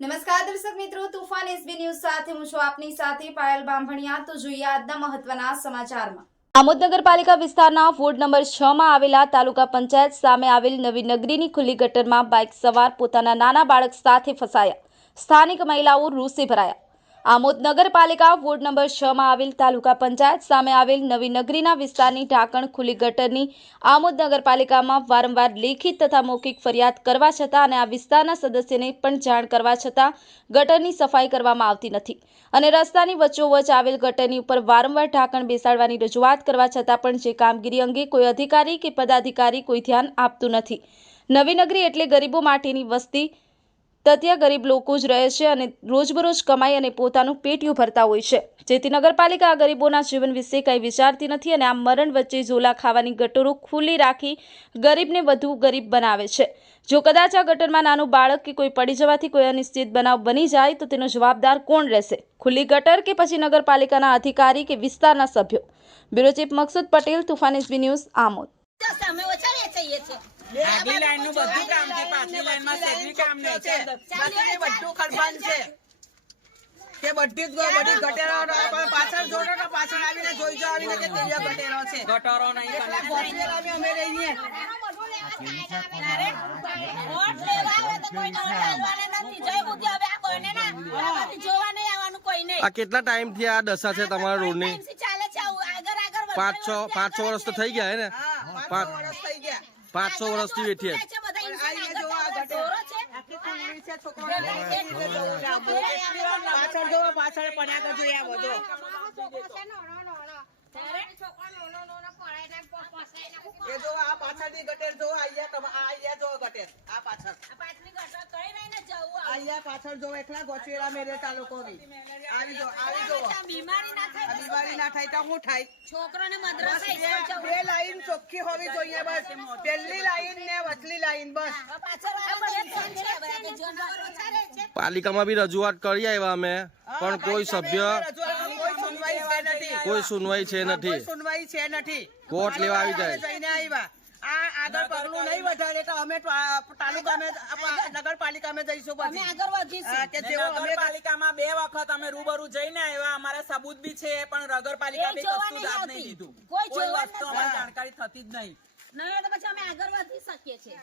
નમસ્કાર દર્શક મિત્રો, તુફાન એસબી ન્યૂઝ સાથે હું છું આપની સાથે પાયલ બાંભણિયા. તો જોઈએ આજના મહત્વના સમાચારમાં. આમોદ નગરપાલિકા વિસ્તારના વોર્ડ નંબર છ માં આવેલા તાલુકા પંચાયત સામે આવેલ નવી નગરીની ખુલ્લી ગટરમાં બાઇક સવાર પોતાના નાના બાળક સાથે ફસાયા. સ્થાનિક મહિલાઓ રૂસે ભરાયા. આમોદ નગરપાલિકા વોર્ડ નંબર છ માં આવેલ તાલુકા પંચાયત સામે આવેલ નવી નગરીના વિસ્તારની ઢાંકણ ખુલ્લી ગટરની આમોદ નગરપાલિકામાં વારંવાર લેખિત તથા મૌખિક ફરિયાદ કરવા છતાં અને આ વિસ્તારના સદસ્યને પણ જાણ કરવા છતાં ગટરની સફાઈ કરવામાં આવતી નથી. અને રસ્તાની વચ્ચોવચ આવેલ ગટરની ઉપર વારંવાર ઢાંકણ બેસાડવાની રજૂઆત કરવા છતાં પણ જે કામગીરી અંગે કોઈ અધિકારી કે પદાધિકારી કોઈ ધ્યાન આપતું નથી. નવી નગરી એટલે ગરીબો માટેની વસ્તી તથ્ય ગરીબ લોકો જ રહે છે અને રોજબરોજ કમાઈ અને પોતાનું પેટીયું ભરતા હોય છે. જેથી નગરપાલિકા આ ગરીબોના જીવન વિશે કંઈ વિચારતી નથી અને આ મરણ વચ્ચે ઝોલા ખાવાની ગટરો ખુલ્લી રાખી ગરીબને વધુ ગરીબ બનાવે છે. જો કદાચ આ ગટરમાં નાનું બાળક કે કોઈ પડી જવાથી કોઈ અનિશ્ચિત બનાવ બની જાય, તો તેનો જવાબદાર કોણ રહેશે? ખુલ્લી ગટર કે પછી નગરપાલિકાના અધિકારી કે વિસ્તારના સભ્યો? Bureau chief Maksud Patel, Toofan SB news, Amod. અમે ઓછા વેચાઈએ છીએ આગલી લાઈનનું બધું કામ છે પાછલી લાઈનમાં સેજવી કામ નહીં છે. બાકીની બધું ખરબાન છે. કે બધી જ બધી ગટેરો પાછળ જોડો તો પાછળ આવીને જોઈ જો આવીને કે કેવી ગટેરો છે. ગટરો નહીં ગોઠવેલ આવી અમે રહીએ. વોટ લેવા આવે તો કોઈ નોટ હાલવાના નથી. જય બુદ્ધિ હવે આ કોઈને ના. આમાંથી જોવા નહીં આવવાનું કોઈ નહીં. આ કેટલા ટાઈમથી આ દશા છે તમારા આગળ આગળ પાંચ છ પાંચ છ વર્ષ તો થઈ ગયા હે ને? પાંચ છ વર્ષ થઈ ગયા પાંચ છ વર્ષથી વેઠીએ છે બધા ઇન્સાન આઈને પાછળની ગટેર જો અહીંયા તમે આ અહીંયા જો ગટેર આ પાછળ. આ પાછળની ગટર કઈ રહીને જવું આવું. અહીંયા પાછળ જો એકલા ગોચેરા મેરે તાલુકોની. આવી જો આવી જો બીમારી ના થાય બીમારી ના થાય તો હું થાય? છોકરોને મદ્રાસા બે સ્કૂલ બે લાઈન ચોખ્ખી હોવી જોઈએ બસ. પહેલી લાઈન ને વચલી લાઈન બસ. હવે પાછળ વાળા ઇન્સાન છે હવે કે જનાવર છે પાલિકામાં બી રજૂઆત કરી આવ્યા અમે પણ કોઈ સભ્ય કોઈ સુનવાઈ છે નથી. કોઈ સુનવાઈ છે નથી. સુનવાઈ છે નથી. કોર્ટ લેવા આવી જાય. જઈને આવ્યા. આ આગળ પગલું નહીં વધારે તો અમે તાલુકામાં નગરપાલિકામાં જઈશું અમે આગળ વધીશું. કે જેવો અમે નગરપાલિકામાં બે વખત અમે રૂબરૂ જઈને આવ્યા. અમારા સબૂત બી છે પણ નગરપાલિકા બી કશું નહીં દાદ નહીં દીધું. કોઈ વસ્તુ અમારી જાણકારી થતી જ નહીં. નહીં તો પછી અમે આગળ વધી શકીએ છીએ.